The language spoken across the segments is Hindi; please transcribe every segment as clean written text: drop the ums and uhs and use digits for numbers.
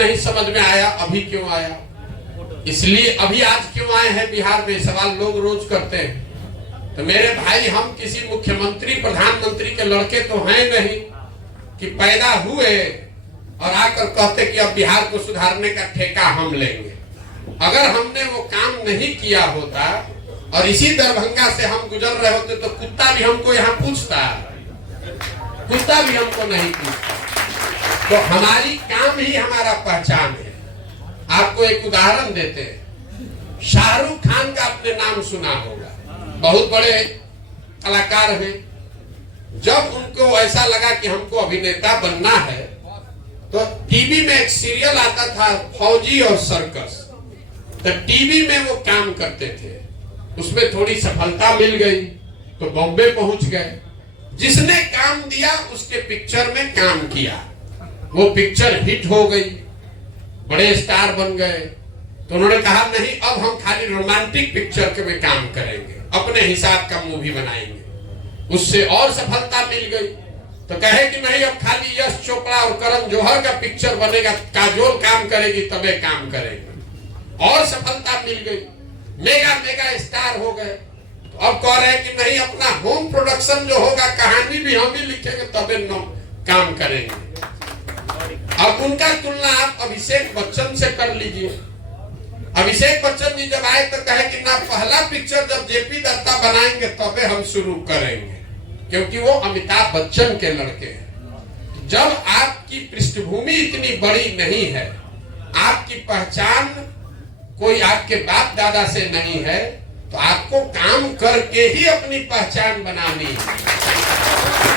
नहीं समझ में आया, अभी क्यों आया, इसलिए अभी आज क्यों आए हैं बिहार में, सवाल लोग रोज करते हैं। तो मेरे भाई, हम किसी मुख्यमंत्री प्रधानमंत्री के लड़के तो हैं नहीं कि पैदा हुए और आकर कहते कि अब बिहार को सुधारने का ठेका हम लेंगे। अगर हमने वो काम नहीं किया होता और इसी दरभंगा से हम गुजर रहे होते तो कुत्ता भी हमको यहाँ पूछता, कुत्ता भी हमको नहीं पूछता। तो हमारी काम ही हमारा पहचान है। आपको एक उदाहरण देते हैं, शाहरुख खान का आपने नाम सुना होगा, बहुत बड़े कलाकार हैं। जब उनको ऐसा लगा कि हमको अभिनेता बनना है तो टीवी में एक सीरियल आता था फौजी और सर्कस, तो टीवी में वो काम करते थे, उसमें थोड़ी सफलता मिल गई तो बॉम्बे पहुंच गए। जिसने काम दिया उसके पिक्चर में काम किया, वो पिक्चर हिट हो गई, बड़े स्टार बन गए। तो उन्होंने कहा नहीं, अब हम खाली रोमांटिक पिक्चर के में काम करेंगे, अपने हिसाब का मूवी बनाएंगे। उससे और सफलता मिल गई तो कहे कि नहीं, अब खाली यश चोपड़ा और करण जौहर का पिक्चर बनेगा, काजोल काम करेगी तबे काम करेंगे। और सफलता मिल गई, मेगा मेगा स्टार हो गए। तो अब कह रहे हैं कि नहीं, अपना होम प्रोडक्शन जो होगा, कहानी भी हम ही लिखेंगे तबे काम करेंगे। अब उनका तुलना आप अभिषेक बच्चन से कर लीजिए। अभिषेक बच्चन जी जब आए तो कहे कि ना, पहला पिक्चर जब जेपी दत्ता बनाएंगे तबे हम शुरू करेंगे, क्योंकि वो अमिताभ बच्चन के लड़के हैं। जब आपकी पृष्ठभूमि इतनी बड़ी नहीं है, आपकी पहचान कोई आपके बाप दादा से नहीं है, तो आपको काम करके ही अपनी पहचान बनानी है।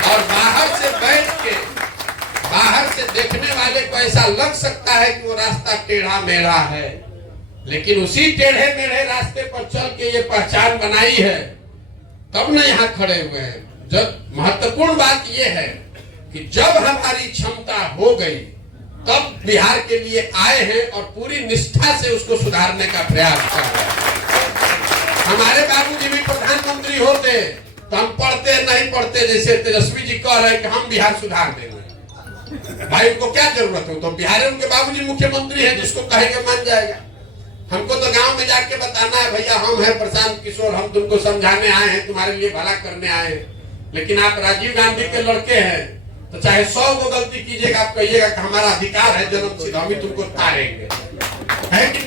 और बाहर से बैठ के, बाहर से देखने वाले को ऐसा लग सकता है कि वो रास्ता टेढ़ा मेढ़ा है, लेकिन उसी टेढ़े मेढ़े रास्ते पर चल के ये पहचान बनाई है, तब न यहाँ खड़े हुए हैं। जब महत्वपूर्ण बात यह है कि जब हमारी क्षमता हो गई तब बिहार के लिए आए हैं और पूरी निष्ठा से उसको सुधारने का प्रयास कर रहे हैं। हमारे बाबूजी भी प्रधानमंत्री होते तो हम पढ़ते नहीं पढ़ते, जैसे तेजस्वी जी कह रहे हैं कि हम बिहार सुधार देंगे। भाई उनको क्या जरूरत हो, तो बिहार उनके बाबूजी मुख्यमंत्री है, जिसको कहेंगे मान जाएगा। हमको तो गांव में जाके बताना है, भैया हम हैं प्रशांत किशोर, हम तुमको समझाने आए हैं, तुम्हारे लिए भला करने आए हैं। लेकिन आप राजीव गांधी के लड़के हैं तो चाहे 100 को गलती कीजिएगा, आप कहिएगा कि हमारा अधिकार है जन्म सिद्ध, हम ही तुमको तारेंगे, है कि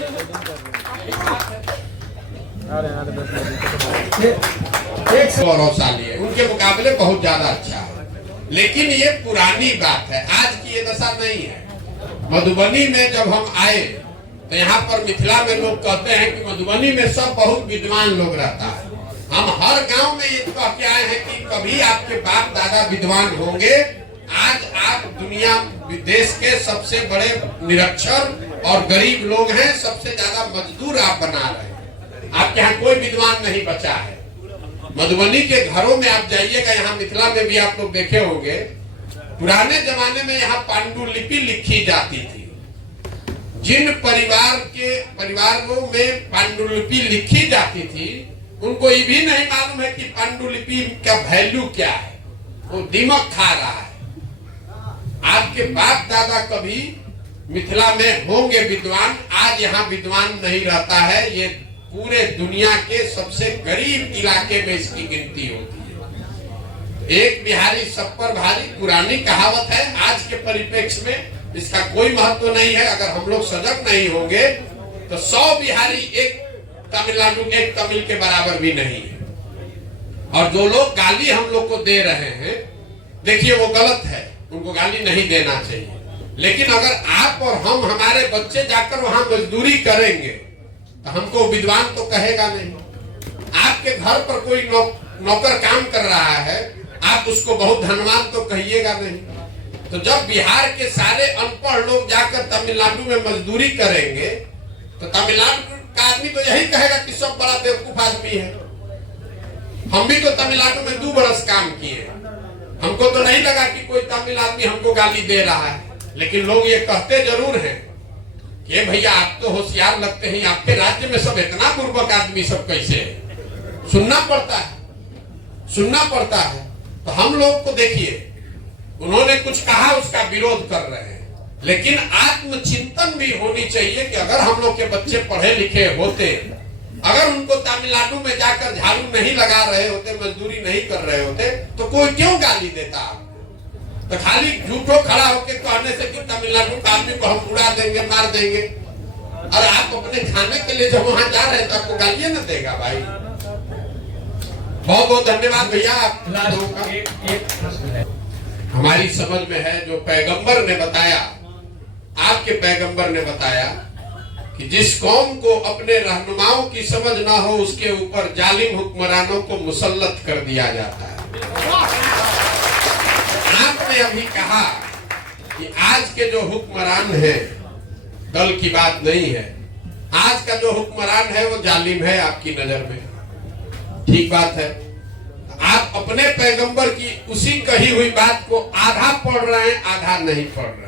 गौरवशाली है, उनके मुकाबले बहुत ज्यादा अच्छा है। लेकिन ये पुरानी बात है, आज की ये दशा नहीं है। मधुबनी में जब हम आए तो यहाँ पर मिथिला में लोग कहते हैं कि मधुबनी में सब बहुत विद्वान लोग रहता है। हम हर गांव में ये कह के आए हैं कि कभी आपके बाप दादा विद्वान होंगे। आज आप दुनिया देश के सबसे बड़े निरक्षर और गरीब लोग हैं, सबसे ज्यादा मजदूर आप बना रहे हैं। आपके यहाँ कोई विद्वान नहीं बचा है। मधुबनी के घरों में आप जाइएगा, यहाँ मिथिला में भी आप लोग देखे होंगे, पुराने जमाने में यहाँ पांडुलिपि लिखी जाती थी। जिन परिवारों में पांडुलिपि लिखी जाती थी, उनको ये भी नहीं मालूम है कि पांडुलिपि का वैल्यू क्या है, वो दिमाग खा रहा है। आपके बाप दादा कभी मिथिला में होंगे विद्वान, आज यहाँ विद्वान नहीं रहता है। ये पूरे दुनिया के सबसे गरीब इलाके में इसकी गिनती होती है। एक बिहारी सब पर भारी, पुरानी कहावत है। आज के परिप्रेक्ष्य में इसका कोई महत्व नहीं है। अगर हम लोग सजग नहीं होंगे तो 100 बिहारी एक तमिलनाडु एक तमिल के बराबर भी नहीं है। और जो लोग गाली हम लोग को दे रहे हैं, देखिए वो गलत है, उनको गाली नहीं देना चाहिए। लेकिन अगर आप और हम, हमारे बच्चे जाकर वहां मजदूरी करेंगे तो हमको विद्वान तो कहेगा नहीं। आपके घर पर कोई नौकर काम कर रहा है, आप उसको बहुत धनवान तो कहिएगा नहीं। तो जब बिहार के सारे अनपढ़ लोग जाकर तमिलनाडु में मजदूरी करेंगे तो तमिलनाडु का आदमी तो यही कहेगा कि सब बड़ा बेवकूफ आदमी है। हम भी तो तमिलनाडु में 2 बरस काम किए, हमको तो नहीं लगा कि कोई तमिल आदमी हमको गाली दे रहा है। लेकिन लोग ये कहते जरूर हैं कि भैया आप तो होशियार लगते हैं, आपके राज्य में सब इतना बुर्बक आदमी सब कैसे है। सुनना पड़ता है, सुनना पड़ता है। तो हम लोग को देखिए, उन्होंने कुछ कहा उसका विरोध कर रहे हैं, लेकिन आत्मचिंतन भी होनी चाहिए कि अगर हम लोग के बच्चे पढ़े लिखे होते, अगर उनको तमिलनाडु में जाकर झाड़ू नहीं लगा रहे होते, मजदूरी नहीं कर रहे होते, तो कोई क्यों गाली देता आपको? तो खाली झूठो खड़ा होकर कहने से कि तमिलनाडु का आदमी को हम उड़ा देंगे, मार देंगे, और आप अपने खाने के लिए जब वहां जा रहे हैं तो आपको गालियां न देगा भाई। बहुत बहुत धन्यवाद भैया। हमारी समझ में है जो पैगंबर ने बताया, आपके पैगंबर ने बताया कि जिस कौम को अपने रहनुमाओं की समझ ना हो उसके ऊपर जालिम हुक्मरानों को मुसल्लत कर दिया जाता है। आपने अभी कहा कि आज के जो हुक्मरान हैं, कल की बात नहीं है, आज का जो हुक्मरान है वो जालिम है आपकी नजर में। ठीक बात है, आप अपने पैगंबर की उसी कही हुई बात को आधा पढ़ रहे हैं, आधा नहीं पढ़ रहे हैं।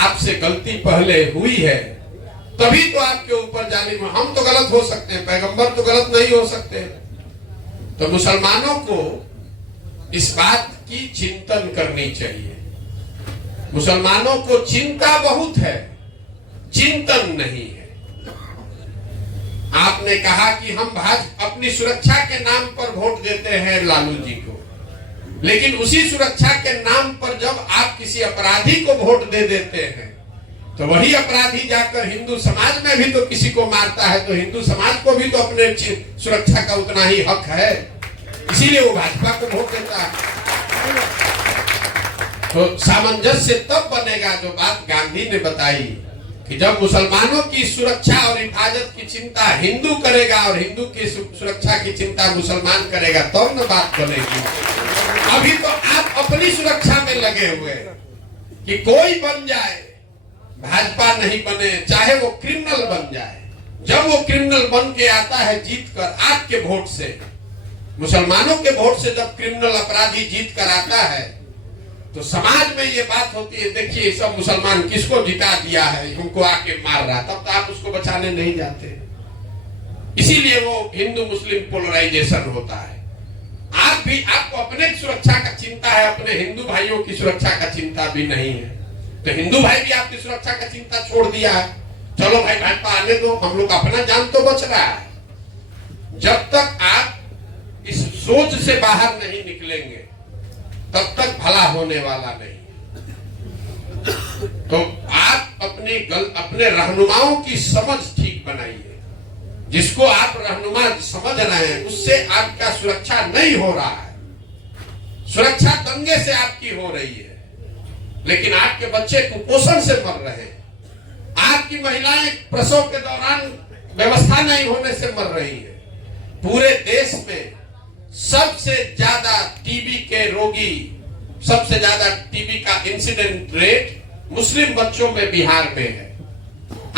आपसे गलती पहले हुई है तभी तो आपके ऊपर जालिम। हम तो गलत हो सकते हैं, पैगंबर तो गलत नहीं हो सकते। तो मुसलमानों को इस बात की चिंतन करनी चाहिए। मुसलमानों को चिंता बहुत है, चिंतन नहीं है। आपने कहा कि हम भाजपा अपनी सुरक्षा के नाम पर वोट देते हैं लालू जी को, लेकिन उसी सुरक्षा के नाम पर जब आप किसी अपराधी को वोट दे देते हैं तो वही अपराधी जाकर हिंदू समाज में भी तो किसी को मारता है, तो हिंदू समाज को भी तो अपने सुरक्षा का उतना ही हक है, इसीलिए वो भाजपा को वोट देता है। तो सामंजस्य तब बनेगा जो बात गांधी ने बताई कि जब मुसलमानों की सुरक्षा और हिफाजत की चिंता हिंदू करेगा और हिंदू की सुरक्षा की चिंता मुसलमान करेगा, तब न बात बनेगी। अभी तो आप अपनी सुरक्षा में लगे हुए कि कोई बन जाए, भाजपा नहीं बने, चाहे वो क्रिमिनल बन जाए। जब वो क्रिमिनल बन के आता है जीत कर आपके वोट से, मुसलमानों के वोट से जब क्रिमिनल अपराधी जीत कर आता है तो समाज में ये बात होती है, देखिए सब मुसलमान किसको जिता दिया है, हमको आके मार रहा, तब तो आप उसको बचाने नहीं जाते। इसीलिए वो हिंदू मुस्लिम पोलराइजेशन होता है। आप भी, आपको अपने सुरक्षा का चिंता है, अपने हिंदू भाइयों की सुरक्षा का चिंता भी नहीं है, तो हिंदू भाई भी आपकी सुरक्षा का चिंता छोड़ दिया है। चलो भाई भाजपा आने दो, हम लोग अपना जान तो बच रहा है। जब तक आप इस सोच से बाहर नहीं निकलेंगे तब तक भला होने वाला नहीं। तो आप अपने रहनुमाओं की समझ ठीक बनाइए। जिसको आप रहनुमा समझ रहे हैं उससे आपका सुरक्षा नहीं हो रहा है, सुरक्षा दंगे से आपकी हो रही है, लेकिन आपके बच्चे कुपोषण से मर रहे हैं, आपकी महिलाएं प्रसव के दौरान व्यवस्था नहीं होने से मर रही है। पूरे देश में सबसे ज्यादा टीबी के रोगी, सबसे ज्यादा टीबी का इंसिडेंट रेट मुस्लिम बच्चों में बिहार में है।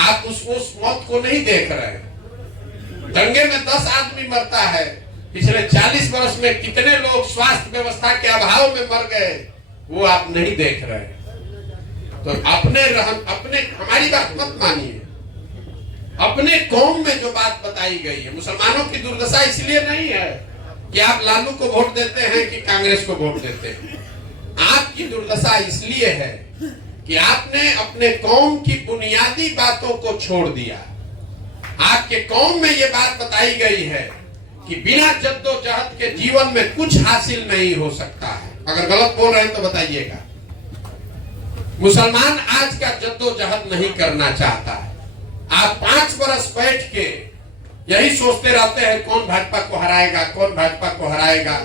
आप उस मौत को नहीं देख रहे हैं। दंगे में 10 आदमी मरता है, पिछले 40 वर्ष में कितने लोग स्वास्थ्य व्यवस्था के अभाव में मर गए वो आप नहीं देख रहे। तो अपने हमारी बात मत मानिए, अपने कौम में जो बात बताई गई है। मुसलमानों की दुर्दशा इसलिए नहीं है कि आप लालू को वोट देते हैं कि कांग्रेस को वोट देते हैं। आपकी दुर्दशा इसलिए है कि आपने अपने कौम की बुनियादी बातों को छोड़ दिया। आपके कौम में ये बात बताई गई है कि बिना जद्दोजहद के जीवन में कुछ हासिल नहीं हो सकता है। अगर गलत बोल रहे हैं तो बताइएगा। मुसलमान आज का जद्दोजहद नहीं करना चाहता है। आप 5 वर्ष बैठ के यही सोचते रहते हैं कौन भाजपा को हराएगा, कौन भाजपा को हराएगा।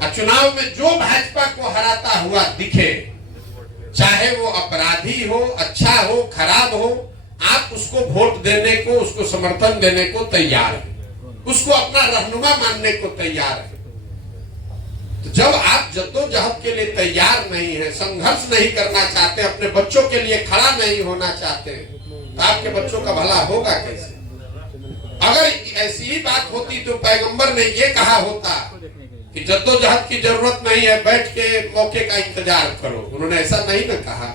और चुनाव में जो भाजपा को हराता हुआ दिखे, चाहे वो अपराधी हो, अच्छा हो, खराब हो, आप उसको वोट देने को, उसको समर्थन देने को तैयार है, उसको अपना रहनुमा मानने को तैयार है। तो जब आप जद्दोजहद के लिए तैयार नहीं है, संघर्ष नहीं करना चाहते, अपने बच्चों के लिए खड़ा नहीं होना चाहते, तो आपके बच्चों का भला होगा कैसे? अगर ऐसी ही बात होती तो पैगंबर ने ये कहा होता कि जद्दोजहद की जरूरत नहीं है, बैठ के मौके का इंतजार करो। उन्होंने ऐसा नहीं ना कहा।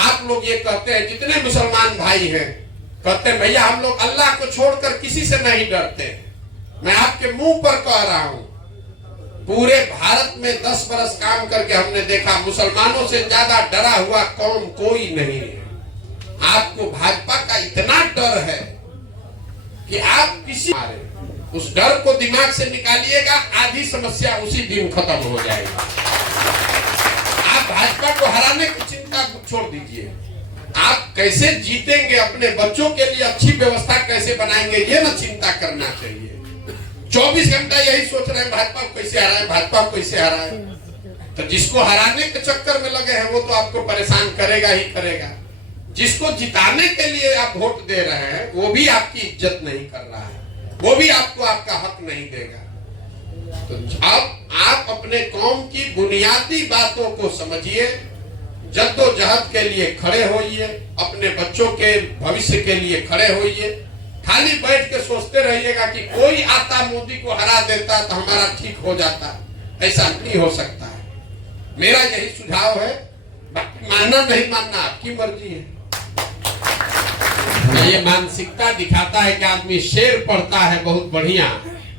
आप लोग ये कहते हैं, जितने मुसलमान भाई हैं कहते हैं भैया हम लोग अल्लाह को छोड़कर किसी से नहीं डरते। मैं आपके मुंह पर कह रहा हूं, पूरे भारत में 10 बरस काम करके हमने देखा मुसलमानों से ज्यादा डरा हुआ कौम कोई नहीं है। आपको भाजपा का इतना डर है कि आप किसी उस डर को दिमाग से निकालिएगा, आधी समस्या उसी दिन खत्म हो जाएगी। आप भाजपा को हराने की चिंता छोड़ दीजिए, आप कैसे जीतेंगे, अपने बच्चों के लिए अच्छी व्यवस्था कैसे बनाएंगे, ये ना चिंता करना चाहिए। 24 घंटा यही सोच रहे हैं भाजपा को कैसे हराए, भाजपा को कैसे हराए। तो जिसको हराने के चक्कर में लगे हैं वो तो आपको परेशान करेगा ही करेगा। जिसको जिताने के लिए आप वोट दे रहे हैं वो भी आपकी इज्जत नहीं कर रहा है, वो भी आपको आपका हक नहीं देगा। तो आप अपने कौम की बुनियादी बातों को समझिए, जद्दोजहद के लिए खड़े होइए, अपने बच्चों के भविष्य के लिए खड़े होइए। खाली बैठ के सोचते रहिएगा कि कोई आता मोदी को हरा देता तो हमारा ठीक हो जाता, ऐसा नहीं हो सकता है। मेरा यही सुझाव है, बाकी मानना नहीं मानना आपकी मर्जी है। ये मानसिकता दिखाता है कि आदमी शेर पढ़ता है बहुत बढ़िया,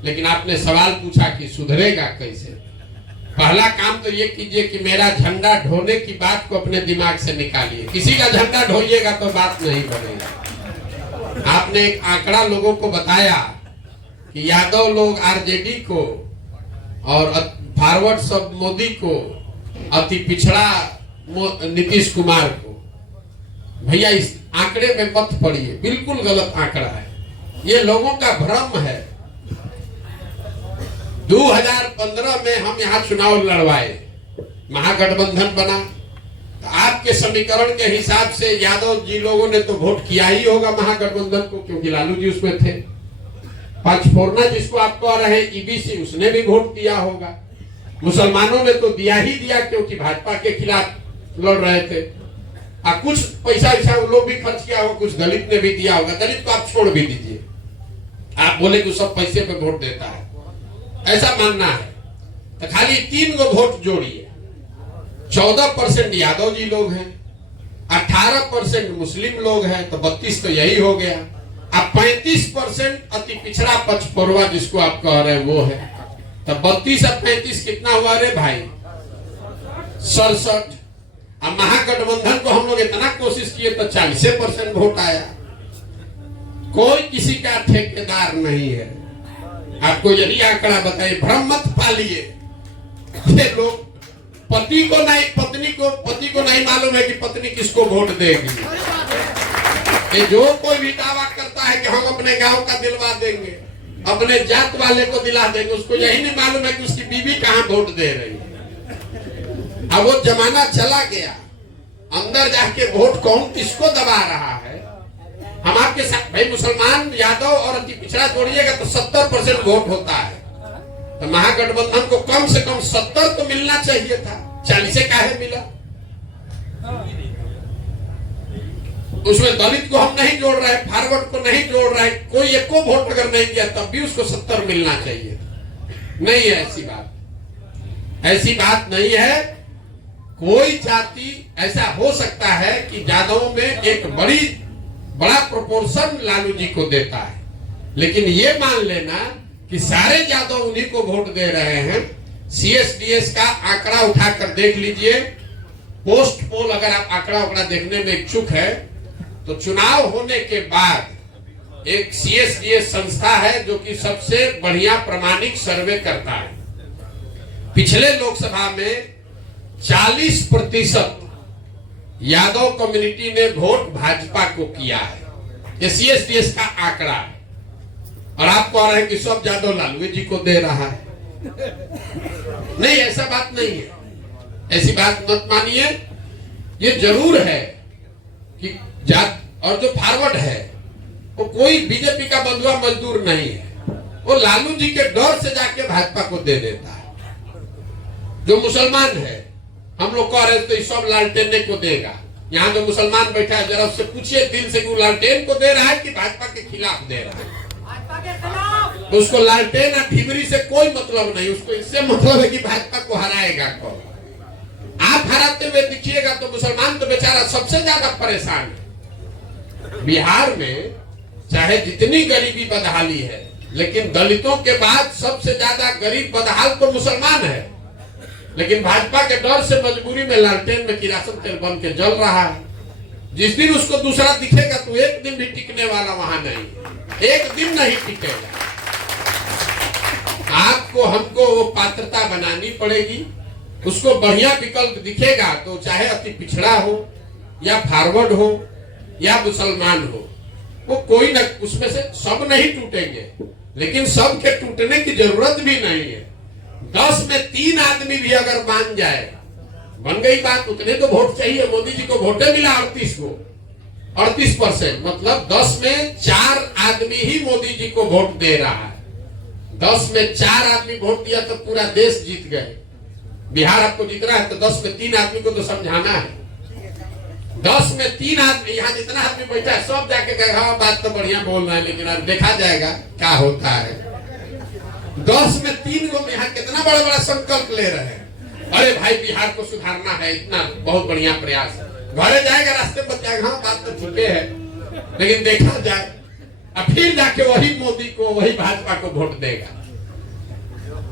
लेकिन आपने सवाल पूछा कि सुधरेगा कैसे। पहला काम तो ये कीजिए कि मेरा झंडा ढोने की बात को अपने दिमाग से निकालिए। किसी का झंडा ढोइएगा तो बात नहीं बनेगी। आपने एक आंकड़ा लोगों को बताया कि यादव लोग आरजेडी को और फॉरवर्ड सब मोदी को, अति पिछड़ा नीतीश कुमार को। भैया इस आंकड़े में मत पड़िए, बिल्कुल गलत आंकड़ा है, ये लोगों का भ्रम है। 2015 में हम यहाँ चुनाव लड़वाए, महागठबंधन बना, तो आपके समीकरण के हिसाब से यादव जी लोगों ने तो वोट किया ही होगा महागठबंधन को, क्योंकि लालू जी उसमें थे। पंचफोरना जिसको आप कह रहे हैं ईबीसी, उसने भी वोट दिया होगा। मुसलमानों ने तो दिया ही दिया, क्योंकि भाजपा के खिलाफ लड़ रहे थे। कुछ पैसा ऐसा वो लोग भी खर्च किया होगा, कुछ दलित ने भी दिया होगा। दलित को आप छोड़ भी दीजिए, आप बोले कि सब पैसे पे वोट देता है, ऐसा मानना है तो खाली 3 गो वोट जोड़िए। 14% यादव जी लोग हैं, 18% मुस्लिम लोग हैं, तो 32 तो यही हो गया। अब 35% अति पिछड़ा पचपरवा जिसको आप कह रहे हैं वो है, तो 32 और 35 कितना हुआ रे भाई? 67। अब महागठबंधन को हम लोग इतना कोशिश किए तो 40% वोट आया। कोई किसी का ठेकेदार नहीं है। आपको यही आंकड़ा बताइए, भ्रम मत पालिए। लोग पति को नहीं मालूम है कि पत्नी किसको वोट देगी। ये जो कोई भी दावा करता है कि हम अपने गांव का दिलवा देंगे, अपने जात वाले को दिला देंगे, उसको यही नहीं मालूम है कि उसकी बीवी कहां वोट दे रही है। अब वो जमाना चला गया, अंदर जाके वोट कौन किसको दबा रहा है। हम आपके साथ भाई, मुसलमान, यादव और अति पिछड़ा जोड़िएगा तो 70% वोट होता है। तो महागठबंधन को कम से कम 70 तो मिलना चाहिए था, 40 काहे मिला? उसमें दलित को हम नहीं जोड़ रहे, फॉरवर्ड को नहीं जोड़ रहे, कोई एक को वोट अगर नहीं दिया तब भी उसको 70 मिलना चाहिए। नहीं है ऐसी बात नहीं है। कोई जाति ऐसा हो सकता है कि यादवों में एक बड़ा प्रोपोर्शन लालू जी को देता है, लेकिन ये मान लेना कि सारे यादव उन्हीं को वोट दे रहे हैं। CSDS का आंकड़ा उठाकर देख लीजिए, पोस्ट पोल। अगर आप आंकड़ा देखने में इच्छुक है तो चुनाव होने के बाद एक CSDS संस्था है जो कि सबसे बढ़िया प्रामाणिक सर्वे करता है। पिछले लोकसभा में 40% यादव कम्युनिटी ने वोट भाजपा को किया है। ये CSDS का आंकड़ा है। और आप कह रहे हैं कि सब यादव लालू जी को दे रहा है। नहीं, ऐसा बात नहीं है, ऐसी बात मत मानिए। ये जरूर है कि और जो फॉरवर्ड है वो कोई बीजेपी का बंधुआ मजदूर नहीं है, वो लालू जी के डर से जाके भाजपा को दे देता है। जो मुसलमान है, हम लोग कह रहे तो सब लालटेन को देगा। यहाँ जो मुसलमान बैठा है जरा उससे पूछिए दिल से कि वो लालटेन को दे रहा है कि भाजपा के खिलाफ दे रहा है। तो उसको लालटेन और ढिमरी से कोई मतलब नहीं, उसको इससे मतलब है कि भाजपा को हराएगा कौन। आप हराते हुए दिखिएगा तो मुसलमान तो बेचारा सबसे ज्यादा परेशान है। बिहार में चाहे जितनी गरीबी बदहाली है, लेकिन दलितों के बाद सबसे ज्यादा गरीब बदहाल तो मुसलमान है, लेकिन भाजपा के डर से मजबूरी में लालटेन में किरासन तेल बन के जल रहा है। जिस दिन उसको दूसरा दिखेगा तो एक दिन भी टिकने वाला वहां नहीं, एक दिन नहीं टिकेगा। आपको हमको वो पात्रता बनानी पड़ेगी। उसको बढ़िया विकल्प दिखेगा तो चाहे अति पिछड़ा हो या फॉरवर्ड हो या मुसलमान हो, वो कोई न उसमें से सब नहीं टूटेंगे, लेकिन सब के टूटने की जरूरत भी नहीं है। 10 में 3 आदमी भी अगर मान जाए, बन गई बात। उतने तो वोट चाहिए। मोदी जी को वोटे मिला 38%, मतलब 10 में 4 आदमी ही मोदी जी को वोट दे रहा है। 10 में 4 आदमी वोट दिया तो पूरा देश जीत गए। बिहार आपको जीत रहा है तो 10 में 3 आदमी को तो समझाना है। 10 में 3 आदमी, यहाँ जितना आदमी बैठा है सब जाके कहेगा हाँ बात तो बढ़िया बोल रहे हैं, लेकिन अब देखा जाएगा क्या होता है। 10 में 3 लोग यहाँ कितना बड़ा बड़ा संकल्प ले रहे हैं, अरे भाई बिहार को सुधारना है, इतना बहुत बढ़िया प्रयास। घरे जाएगा रास्ते में बताएगा हाँ बात तो ठीक है, लेकिन देखा जाए अब फिर जाके वही मोदी को, वही भाजपा को वोट देगा।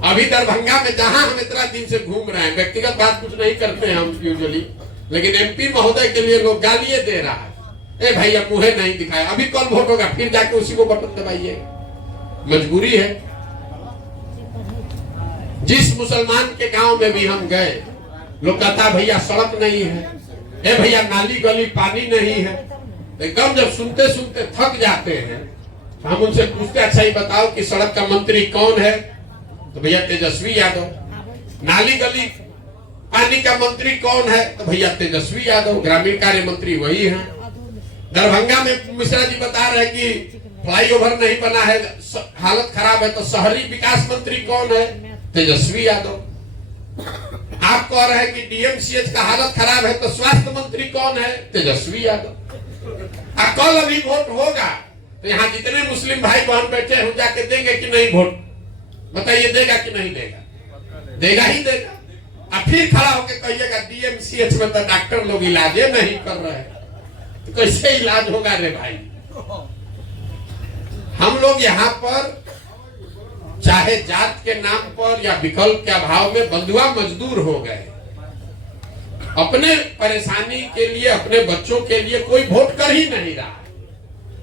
अभी दरभंगा में जहां हम इतना दिन से घूम रहे हैं, व्यक्तिगत बात कुछ नहीं करते हैं हम यूजुअली, लेकिन एमपी महोदय के लिए लोग गालियां दे रहा है। ए भैया मुंह नहीं दिखाया, अभी कल वोट होगा फिर जाके उसी को बटन दबाइए। मजबूरी है। जिस मुसलमान के गांव में भी हम गए, लोग कहता भैया सड़क नहीं है, ए भैया नाली गली पानी नहीं है। एकदम जब सुनते सुनते थक जाते हैं, हम उनसे पूछते अच्छा ही बताओ कि सड़क का मंत्री कौन है, तो भैया तेजस्वी यादव। नाली गली पानी का मंत्री कौन है, तो भैया तेजस्वी यादव। ग्रामीण कार्य मंत्री वही है। दरभंगा में मिश्रा जी बता रहे कि फ्लाईओवर नहीं बना है, हालत खराब है, तो शहरी विकास मंत्री कौन है, तेजस्वी यादव। आप कह रहे हैं कि डीएमसीएच का हालत खराब है, तो स्वास्थ्य मंत्री कौन है, तेजस्वी यादव। कल अभी वोट होगा तो यहाँ जितने मुस्लिम भाई बहन बैठे हैं जाके देंगे कि नहीं वोट, बताइए देगा कि नहीं देगा? देगा ही देगा। अब फिर खड़ा होकर कहिएगा डीएमसीएच में तो डॉक्टर लोग इलाज नहीं कर रहे हैं, तो कैसे इलाज होगा रे भाई? हम लोग यहाँ पर चाहे जात के नाम पर या विकल्प के अभाव में बंधुआ मजदूर हो गए। अपने परेशानी के लिए, अपने बच्चों के लिए कोई वोट कर ही नहीं रहा।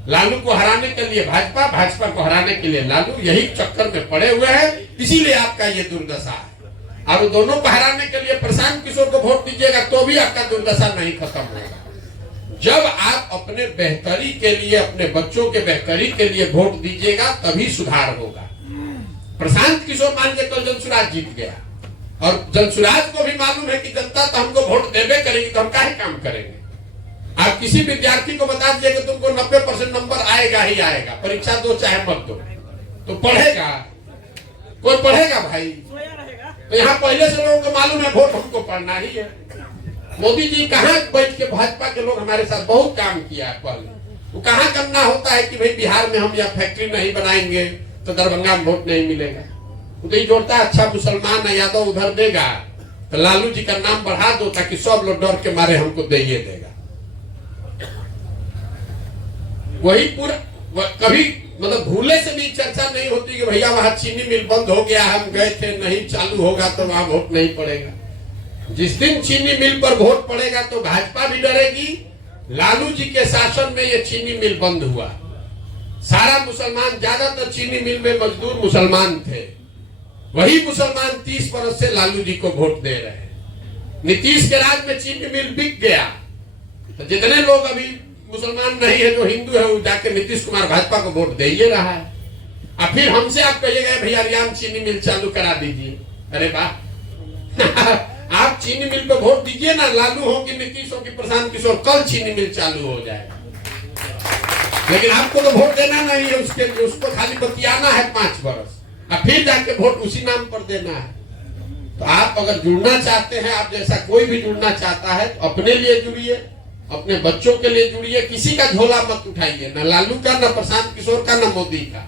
लालू को हराने के लिए भाजपा, भाजपा को हराने के लिए लालू, यही चक्कर में पड़े हुए हैं। इसीलिए आपका ये दुर्दशा है। और दोनों को हराने के लिए प्रशांत किशोर को वोट दीजिएगा तो भी आपका दुर्दशा नहीं खत्म होगा। जब आप अपने बेहतरी के लिए, अपने बच्चों के बेहतरी के लिए वोट दीजिएगा तभी सुधार होगा। प्रशांत किशोर मान के कल जनसुराज जीत गया, और जनसुराज को भी मालूम है कि जनता तो हमको वोट देवे करेगी, तो हम क्या काम करेंगे? आप किसी विद्यार्थी को बता दीजिए कि तुमको 90% नंबर आएगा ही आएगा, परीक्षा दो चाहे मत दो, तो पढ़ेगा? कोई पढ़ेगा भाई? तो यहाँ पहले से लोगों को मालूम है वोट हमको पढ़ना ही है। मोदी जी कहाँ बैठ के, भाजपा के लोग हमारे साथ बहुत काम किया है पहले, वो कहाँ करना होता है कि भाई बिहार में हम या फैक्ट्री नहीं बनाएंगे तो दरभंगा में वोट नहीं मिलेगा। तो ये जोड़ता है अच्छा मुसलमान है यादव उधर देगा तो लालू जी का नाम बढ़ा दो ताकि सब लोग डर के मारे हमको दे देगा। वही पूरा कभी मतलब भूले से भी चर्चा नहीं होती कि भैया वहां चीनी मिल बंद हो गया, हम गए थे, नहीं चालू होगा तो वहां वोट नहीं पड़ेगा। जिस दिन चीनी मिल पर वोट पड़ेगा तो भाजपा भी डरेगी। लालू जी के शासन में ये चीनी मिल बंद हुआ, सारा मुसलमान, ज्यादातर चीनी मिल में मजदूर मुसलमान थे, वही मुसलमान 30 बरस से लालू जी को वोट दे रहे हैं। नीतीश के राज में चीनी मिल बिक गया, तो जितने लोग अभी मुसलमान नहीं है जो हिंदू है वो जाके नीतीश कुमार भाजपा को वोट दे ही रहा है। अब फिर हमसे आप कहिएगा भैया रियाम चीनी मिल चालू करा दीजिए, अरे वाह आप चीनी मिल पे वोट दीजिए ना, लालू हो कि नीतीश हो कि प्रशांत किशोर, कल चीनी मिल चालू हो जाएगा। लेकिन आपको तो वोट देना नहीं है, उसके उसको खाली बतियाना है 5 बरस, और फिर जाके वोट उसी नाम पर देना है। तो आप अगर जुड़ना चाहते हैं, आप जैसा कोई भी जुड़ना चाहता है तो अपने लिए जुड़िए, अपने बच्चों के लिए जुड़िए, किसी का झोला मत उठाइए, ना लालू का, ना प्रशांत किशोर का, ना मोदी का।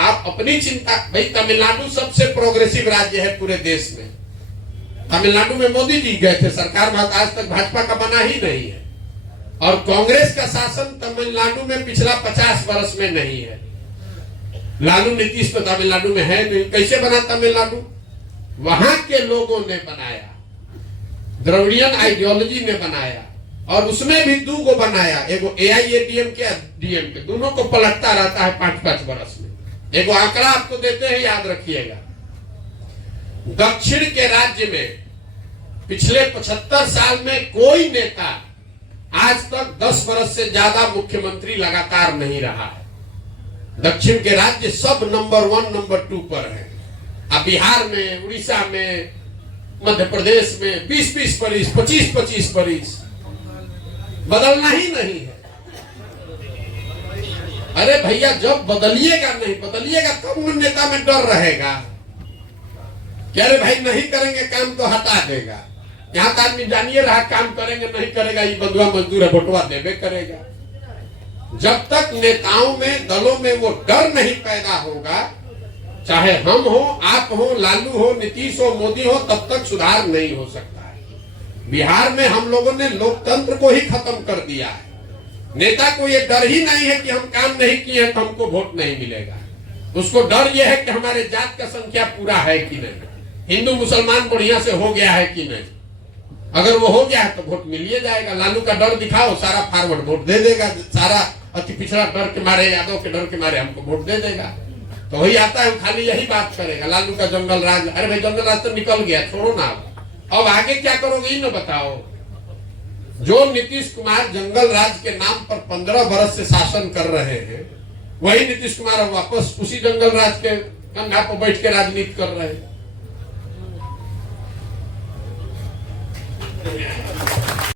आप अपनी चिंता, भाई तमिलनाडु सबसे प्रोग्रेसिव राज्य है पूरे देश में। तमिलनाडु में मोदी जी गए थे, सरकार में आज तक भाजपा का बना ही नहीं है, और कांग्रेस का शासन तमिलनाडु में पिछला 50 वर्ष में नहीं है। लालू नीतीश तो तमिलनाडु में है नहीं, कैसे बना तमिलनाडु? वहां के लोगों ने बनाया, द्रविडियन आइडियोलॉजी ने बनाया, और उसमें भी दो को बनाया, एगो AIADMK DMK, दोनों को पलटता रहता है 5-5 वर्ष में। एगो आंकड़ा आपको देते हैं, याद रखिएगा। दक्षिण के राज्य में पिछले 75 साल में कोई नेता आज तक 10 वर्ष से ज्यादा मुख्यमंत्री लगातार नहीं रहा है। दक्षिण के राज्य सब नंबर 1 नंबर 2 पर है। अब बिहार में, उड़ीसा में, मध्य प्रदेश में 20-20 परिस, 25-25 परिस, बदलना ही नहीं है। अरे भैया, जब बदलिएगा तब उन नेता में डर रहेगा कि अरे भाई नहीं करेंगे काम तो हटा देगा। यहाँ का आदमी जानिए रहा, काम करेंगे नहीं करेगा, ये बंधुआ मजदूर है, बटुआ देवे करेगा। जब तक नेताओं में, दलों में वो डर नहीं पैदा होगा, चाहे हम हो, आप हो, लालू हो, नीतीश हो, मोदी हो, तब तक सुधार नहीं हो सकता है। बिहार में हम लोगों ने लोकतंत्र को ही खत्म कर दिया है। नेता को ये डर ही नहीं है कि हम काम नहीं किए हैं तो हमको वोट नहीं मिलेगा। उसको डर ये है कि हमारे जात का संख्या पूरा है कि नहीं, हिंदू मुसलमान बढ़िया से हो गया है कि नहीं। अगर वो हो गया है तो वोट मिलिए जाएगा। लालू का डर दिखाओ, सारा फॉरवर्ड वोट दे देगा, सारा अति पिछड़ा डर के मारे, यादव के डर के मारे हमको वोट दे देगा। तो वही आता है, खाली यही बात करेगा, लालू का जंगल राज। अरे भाई, जंगल राज तो निकल गया, छोड़ो ना। अब आगे क्या करोगे ये न बताओ। जो नीतीश कुमार जंगल राज के नाम पर 15 वर्ष से शासन कर रहे हैं, वही नीतीश कुमार अब वापस उसी जंगल राज के कंधा पर बैठ के राजनीति कर रहे हैं।